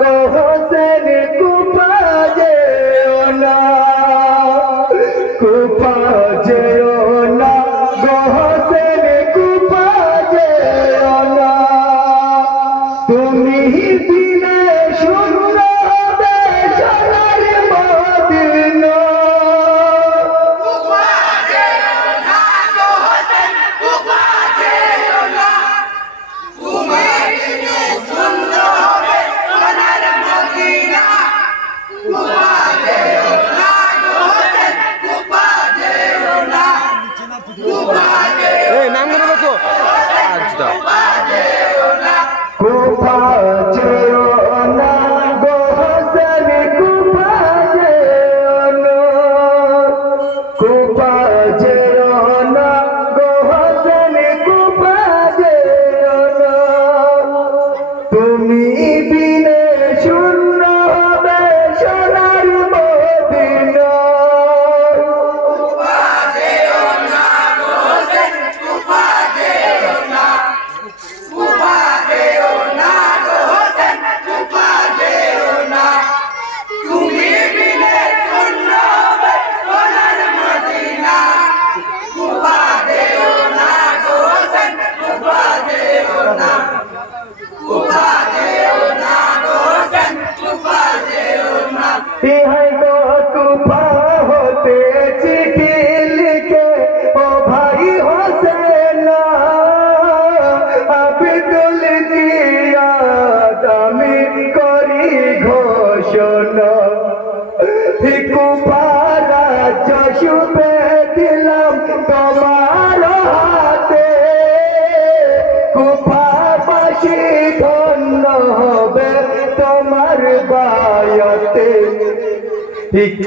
গো হোসেন কুফা যেও না, কুফা যেও না গো হোসেন কুফা যেও না, তুমি দিলে শূন্য হবে সোনার মদিনা। কুফা যেও না গো হোসেন কুফা যেও না, তুমি দিলে শূন্য হবে সোনার মদিনা। কুফা যেও না গো হোসেন কুফা যেও না, কুফা যেও এই নাম করে বলছো আচ্ছা কুফা যেও না গো হোসেন কুফা যেও না, কুফা যেও না গো হোসেন কুফা যেও না, তুমি বিনে শূন্য হবে সোনার মদিনা। কুফা যেও না গো হোসেন কুফা যেও না, কুফা যেও না গো হোসেন কুফা যেও না, তুমি বিনে শূন্য হবে সোনার মদিনা। কুফা যেও না গো হোসেন কুফা যেও না, কুফা যেও না গো হোসেন কুফা যেও না। ইহাই গো কুফা হতে চিঠি লিখে ও ভাই হোসেন আব্দুল জিয়াদ আমি করি ঘোষণা, কুফা রাজ্য শুভে দিলাম তোমার হাতে, কুফাবাসী ধন্য হবে তোমার বায়তে,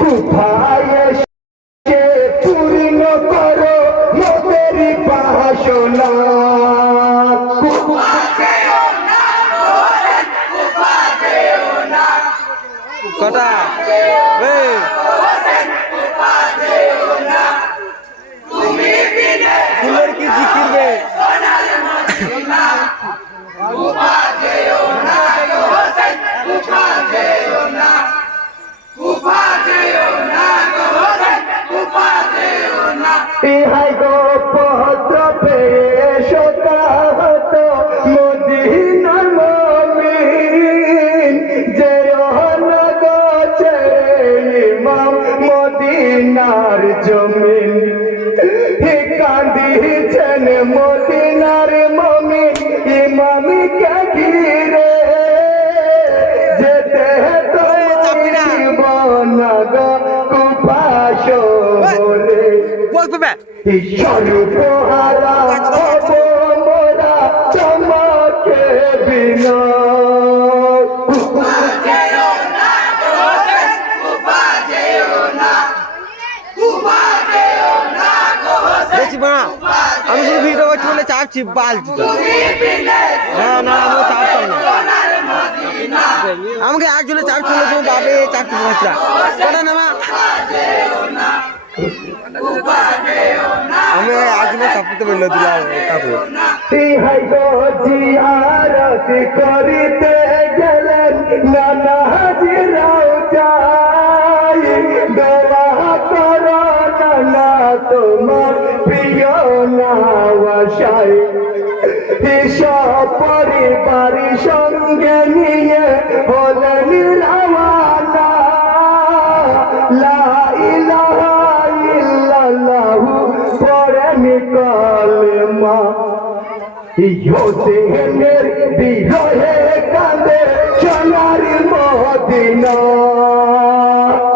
কুফায় এসে পূর্ণ করো মোদের বাসনা। কুফা যেও না গো হোসেন কুফা যেও না, কটা এই হোসেন কুফা যেও না, তুমি বিনে ফুলের কি জিকিরবে সোনার মদিনা। কুফা যেও না গো হোসেন কুফা যেও না, কুফা যেও না গো হোসেন কুফা যেও না। ইহাই গো পত্র পেয়ে শোকাহত মদিনার মুমিন, যেও না গো ছেড়ে ইমাম মদিনার জমিন, কাঁদিছেন মদিনার মুমিন ইমামকে ঘিরে, যেতে জীবন গো কুফা শহরে, বলবে স্বরূপহারা হব মোরা চমকে বিনা। কুফা যেও না গো হোসেন কুফা যেও না, কুফা যেও না গো হোসেন দেখছি মা আমি শুধু ভিডিও করছি বলে চাপছি বালছি তো। না না আমি চাপ পাই না, সোনার মদিনা। আমাকে একজনে চাপ চলে তুমি বাবে চাপ চলে কটা না মা আমি একজনে চাপতে বললো দিলাম কাকু ইহাই গো জিয়ারত করিতে গেলেন নানাজি রাও যাই, দোয়া করো নানা তোমার প্রিয় নাওয়াসাই, পরিবার সঙ্গে নিয়ে হলেন রওয়ানা, লা ইলাহা ইল্লাল্লাহু পড়েন কলেমা, হোসেনের বিরহে কাঁদে সোনার মদিনা।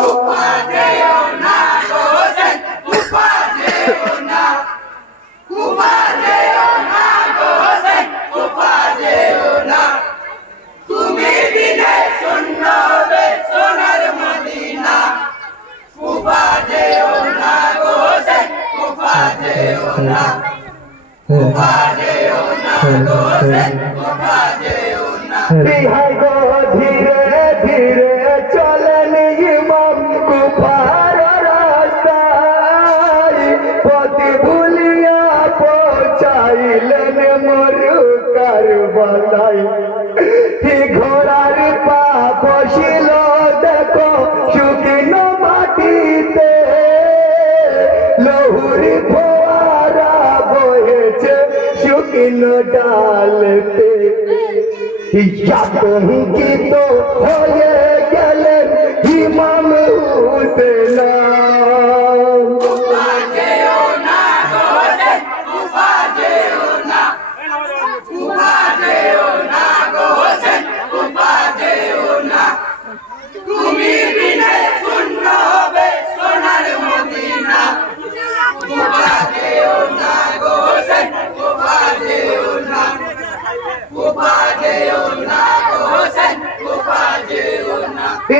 কুফা যেও না গো হোসেন কুফা যেও না, কুফা যেও না গো হোসেন কুফা যেও না, তুমি বিনে শূন্য হবে সোনার মদিনা। কুফা যেও না গো হোসেন কুফা যেও না, কুফা যেও না গো হোসেন কুফা যেও না। ইহাই গো ধীরে ধীরে চলেন ইমাম কুফার রাস্তায়, পথে ভুলিয়া পৌঁছাইলেন মরু কারবালায়, ঘোড়ার পা আতঙ্কিত হয়ে গেলেন ইমাম হুসেন।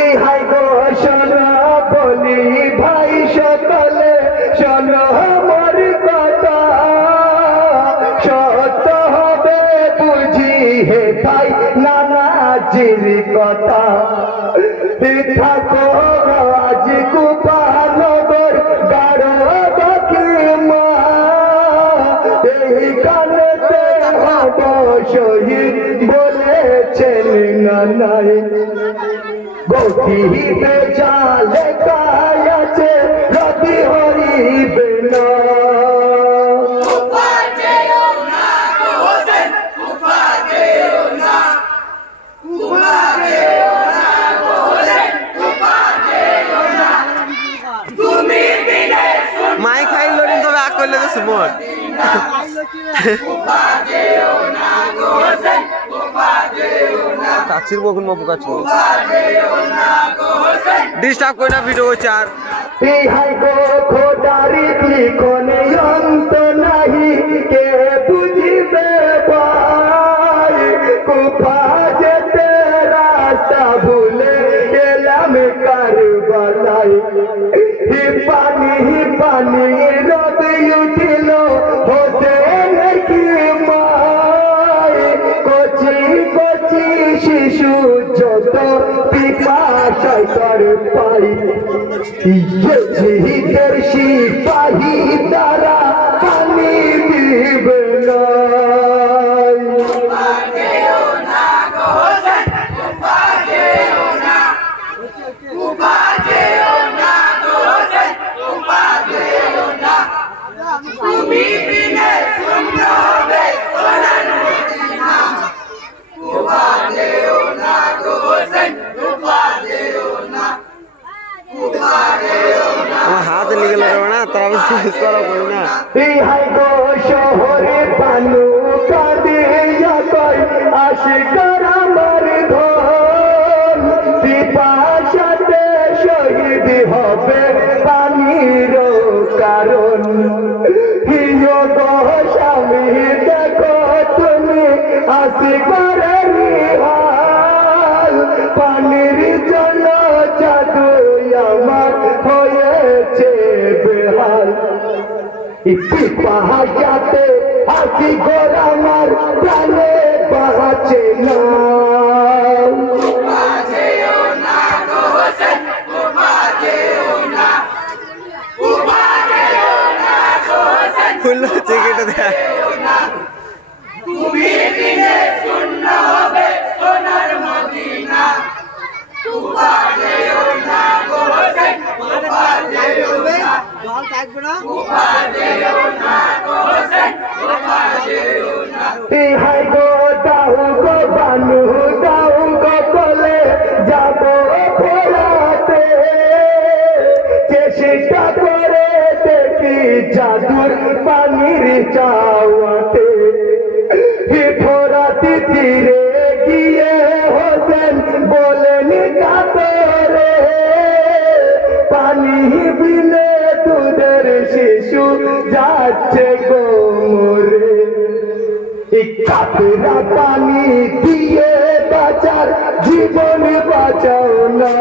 ইহাই গো শোনো বলি ভাই সকলে, শোনো আমার কথা, সত্য হবে বুঝি হে ভাই নানাজির কথা। থাকো আজ কুপানগর গাড়ো বাকি মা, এই কানেতে হব শহীদ বলেছেন নানাই। গতিবে চালে কায়াছে রবি হরিবে না। মাই খাই লড়িন তবে আগ করলে তো সুমন কাছির বকুন বাবু কাছু ডিস্টার্ব করে না ভিডিও চার। ইহাই গো খোদারি লিখনে অন্ত নাহি, কে বুঝিবে ভাই কুফা যেতে রাস্তা ভুলে গেলাম কারবালাই। পানি পানি রবি উঠিল হোসেন কি মাই, কচি কচি শিশু যত পিপাসায় তর পাই। জিহিদের সিপাহী তারা পানি দিবে না। আমার হাত লেগে গেল না, তারা শেষ করা করি না। ইহাই গো শহরে পানু কাঁদিয়া কই আশিকার আমার ধন, পিপাসাতে শহীদ হবে পানির কারণ। হিয় গো স্বামী দেখো তুমি আশিকার নিহাল, পানির জন্য জাদু আমার হয়েছে বেহাল। পিপাসাতে হাসি গোর আমার প্রাণে বাঁচে না। খুললো টিকিট দেয় ইহাই গো দাউ গো বানু দাউ গো বলে যাব ফেরাতে, চেষ্টা করে দেখি জাদুর পানির চাওয়াতে। ফোরাতি তীরে গিয়ে হোসেন বলেন কাতরে, পানি বিনে দুধের শিশু যাচ্ছে গো মরে। কাতরা পানি দিয়ে বাঁচার জীবন বাঁচাও না।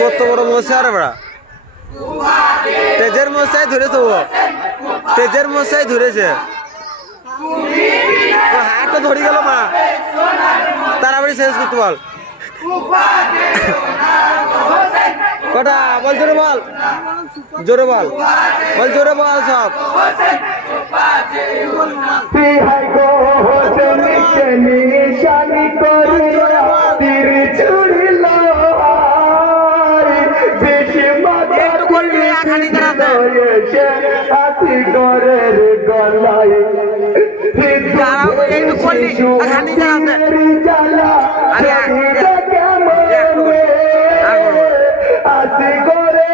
কত বড় মশাই রে বড়া, তেজের মশাই ধরেছে, ও তেজের মশাই ধরেছে, হাত তো ধরে গেল মা, তাড়াতাড়ি শেষ করতে বল। কটা বল, জোরে বল, জোরে বল, বল জোরে বল সব। ইহাই গো হোসেনকে নিশানি করিয়া তীর ছুড়িল, বেশি মাথা এসে হাসি ঘরের গলায়। যারা একটু করলি খানি যারা আছে আসি করে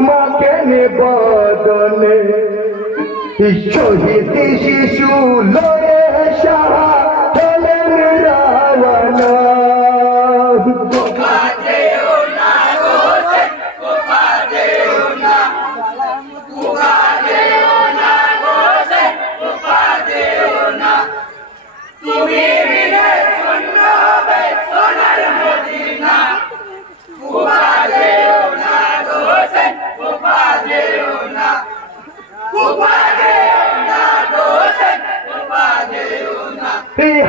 মাকে বদনে শহীদ শিশু লয়ে সাহা হলেন রাবণা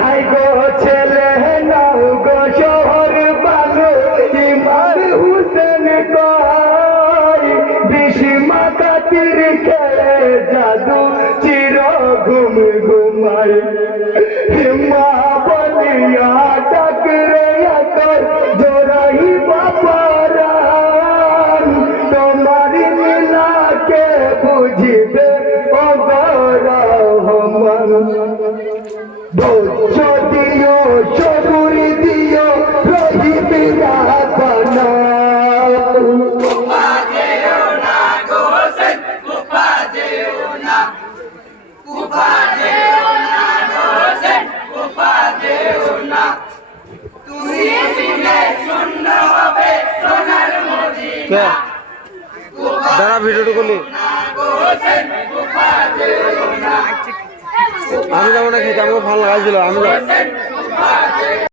হাই গো ছেলে নাও গো শহর বালো ইমাম হুসেন কয় বিষ্মা কাতির খেলে জাদু চির ঘুম ঘুমাই মা বলিয়া ডাকরে কর জোরাই বাপারান তোমার লীলাকে বুঝিবে অগরহমান ধৈর্য দিও সবুর দিও রহিবিরা বানাও কে দাঁড়া ভিডিওটা করলি আমি যাবো না খেতে আমাকে ভালো লাগাইছিল আমি